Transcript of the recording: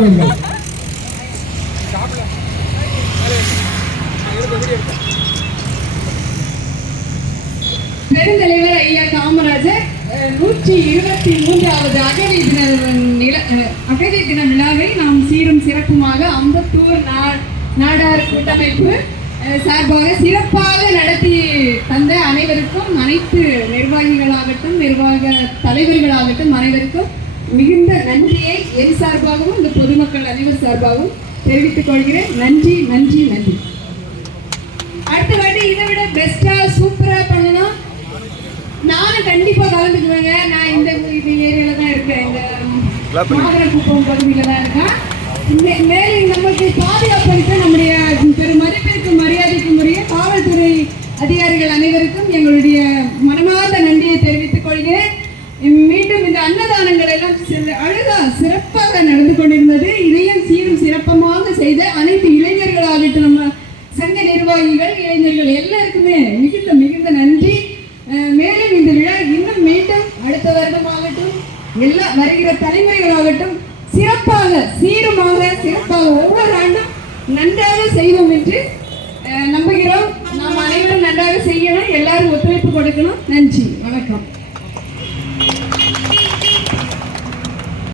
பெற்றோர்கள் பெருந்தலைவர் ஐயா காமராஜர் நூற்றி இருபத்தி மூன்றாவது அகதி தின நில அகதி தின விழாவை நாம் சீரும் சிறப்புமாக அம்பத்தூர் நா- நாடார் கூட்டமைப்பு சார்பாக சிறப்பாக நடத்தி தந்த அனைவருக்கும் அனைத்து நிர்வாகிகளாகட்டும் நிர்வாக தலைவர்களாகட்டும் அனைவருக்கும் மிகுந்த நன்றியை என் சார்பாகவும் இந்த பொதுமக்கள் அனைவர் சார்பாகவும் தெரிவித்துக் கொள்கிறேன். நன்றி நன்றி நன்றி. அடுத்த வாட்டி இதை விட பெஸ்டா சூப்பரா பண்ணணும். நானும் கண்டிப்பா கலந்துக்குவேங்க. நான் இந்த ஏரியால தான் இருக்கேன். இந்த மாகரக்குப்பம் பகுதியில தான் இருக்கேன். மேலும் நமக்கு பாதுகாப்பளித்த நம்முடைய பெரும் மதிப்பிற்கு மரியாதைக்கும் உரிய காவல்துறை அதிகாரிகள் அனைவருக்கும் எங்களுடைய மனமார்ந்த நன்றியை தெரிவித்துக் கொள்கிறேன். அன்னதானங்கள் எல்லாம் அழகா சிறப்பாக நடந்து கொண்டிருந்தது. இதையும் சீரும் சிறப்பமாக செய்த அனைத்து இளைஞர்களாகட்டும் நம்ம சங்க நிர்வாகிகள் இளைஞர்கள் எல்லாருக்குமே மிகுந்த மிகுந்த நன்றி. மேலும் இந்த விழா இன்னும் மீண்டும் அடுத்த வருடமாகட்டும் எல்லா வருகிற தலைமுறைகளாகட்டும் சிறப்பாக சீருமாக சிறப்பாக ஒவ்வொரு ஆண்டும் நன்றாக செய்வோம் என்று நம்புகிறோம். நாம் அனைவரும் நன்றாக செய்யணும் எல்லாரும் ஒத்துழைப்பு கொடுக்கணும். நன்றி வணக்கம்.